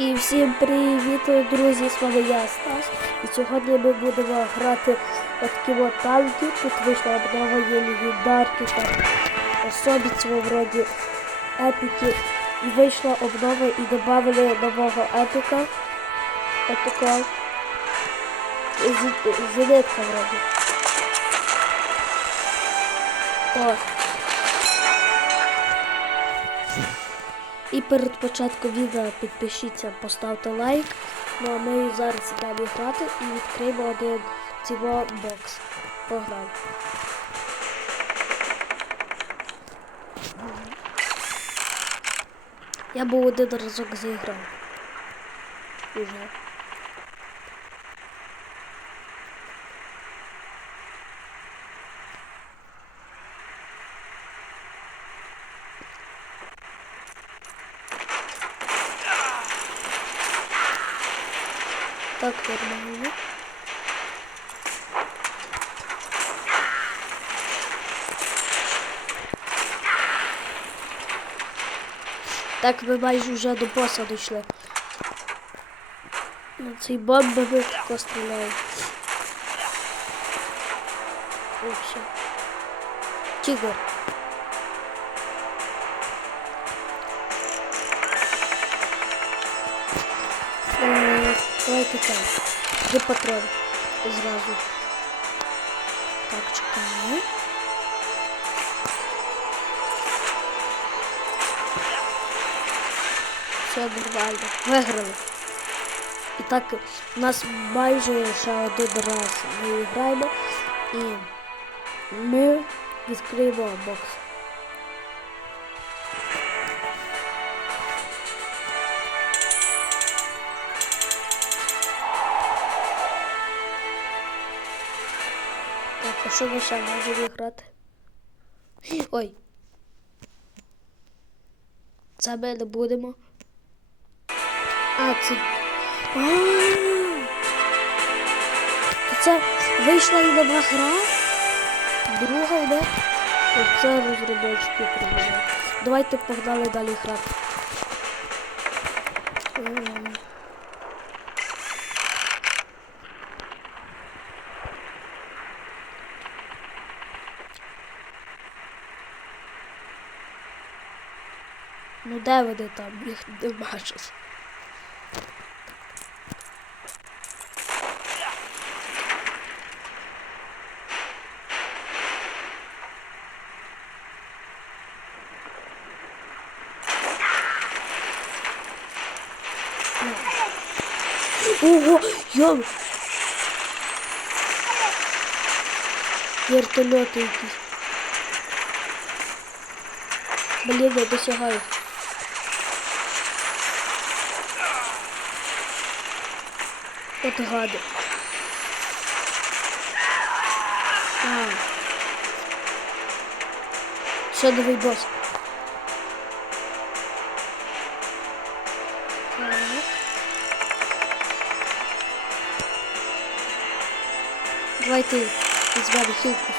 І всім привіт, друзі! З вами я Стас. І сьогодні ми будемо грати такі от танки. Тут вийшла обнова є легендарки, там особіцього вроді епіки. І вийшла обнова і додали нового епіка. От такого. Зенитка вроді. О. І перед початком відео підпишіться, поставте лайк. Ну а ми зараз йдемо грати і відкриємо один цього бокс. Погнали. Я був один разок заіграв. Уже. Так нормально. Так ми майже вже до боса дійшли. На цей бомбами тако стріляє. О, все. Тігр. Так. Три патрони. Зразу. Так, чекаємо. Все нормально. Виграли. І так, у нас майже ще один раз ми граємо і ми відкриємо бокс. А що ми ще можемо грати? Ой. Це ми не будемо. А, це. А, то Це вийшла і нова гра. Друга йде. Оце розробочки придумали. Давайте погнали далі грати. Ну де вони там? Їх не бачиш. Ого, йом! Вертольоти якісь. Блін, я досягаю. От гади. А. Ще новий бос. Так. Давайте візьмемо хілку.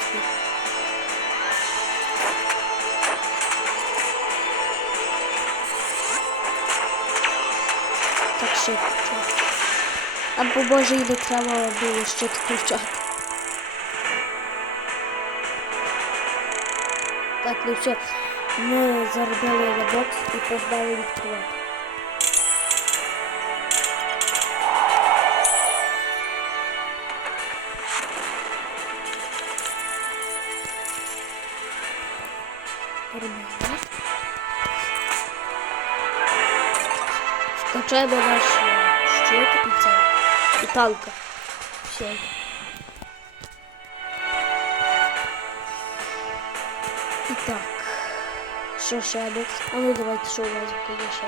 Так ще включати. Або може і не треба було ще включати. Так, ну все. Ми заробили на бокс і погнали відкривати. Нормально. Скачаємо наш е, щит і це. І танка. Все. І так. Що ще бокс? А ну давайте, що у нас буде ще?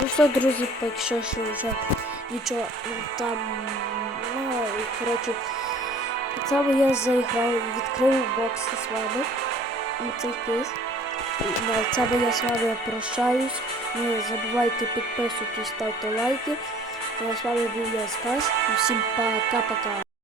Ну все, друзі, поки що що вже нічого там. Ну, і, коротше, це я заіграв, відкрив бокс з вами. І цей кейс. На цьому я з вами прощаюсь. Не забувайте підписуйтесь, ставте лайки. На з вами був я Стас. Всім пока-пока.